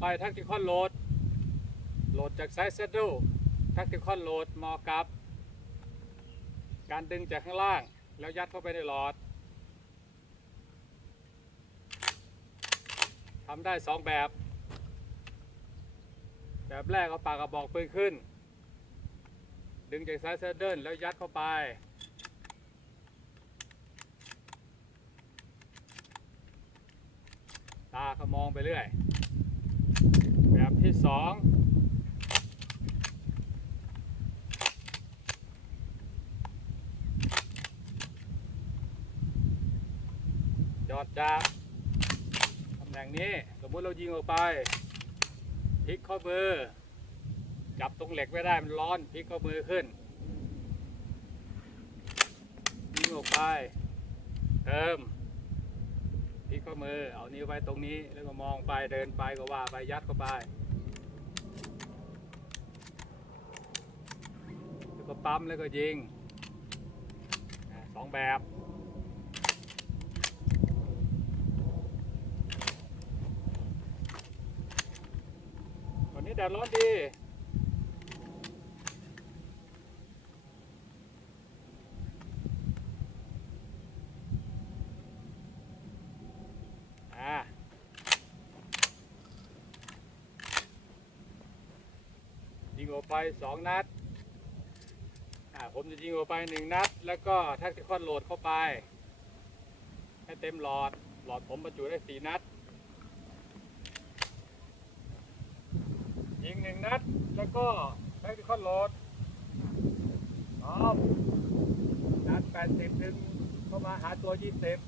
ไปทักติคอนโหลด โหลดจากไซส์เซดดูทักติคอนโหลดมาะกับ การดึงจากข้างล่าง แล้วยัดเข้าไปในหลอดทำได้สองแบบ แบบแรกเอาปากกระบอกปืนขึ้น ดึงจากไซส์เซดเดิลแล้วยัดเข้าไป ตาเขามองไปเรื่อย แบบที่สองจอดจากตำแหน่งนี้สมมติเรายิงออกไปพลิกข้อมือ จับตรงเหล็กไม่ได้มันร้อนพลิกข้อมือขึ้นยิงออกไปเติม ลิกข้อมือ เอานิ้วไว้ตรงนี้ แล้วก็มองไปเดินไปก็ว่าไปยัดเข้าไป แล้วก็ปั๊มแล้วก็ยิงสองแบบวันนี้แดดร้อนดี อ่า ยิงออกไปสองนัดผมจะยิงออกไปหนึ่งนัด แล้วก็แท็กติคอนโหลดเข้าไป ให้เต็มหลอด หลอดผมบรรจุได้สี่นัด ยิงหนึ่งนัด แล้วก็แท็กติคอนโหลดพร้อมนัดแปดสิบดึงเข้ามาหาตัวยี่สิบ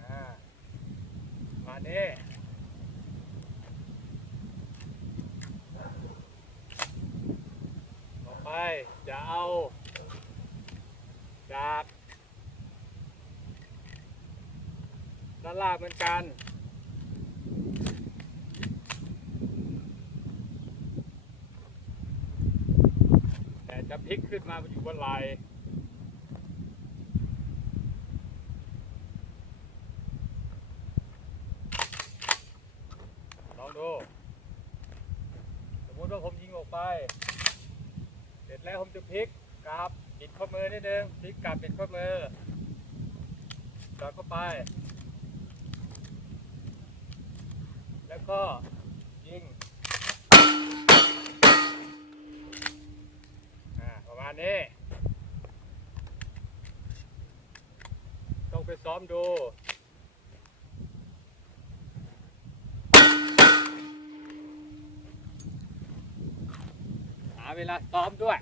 อ่ามานี่ต่อไป จะเอา จากด้านล่างเหมือนกัน แต่จะพลิกขึ้นมาอยู่บนไหล่ลองดู สมมุติว่าผมยิงออกไป เสร็จ แล้วผมจะพลิกกลับปิดข้อมือนิดนึงพลิกกลับปิดข้อมือจอดเข้าไป แล้วก็ยิงประมาณนี้ต้องไปซ้อมดูหาเวลาซ้อมด้วย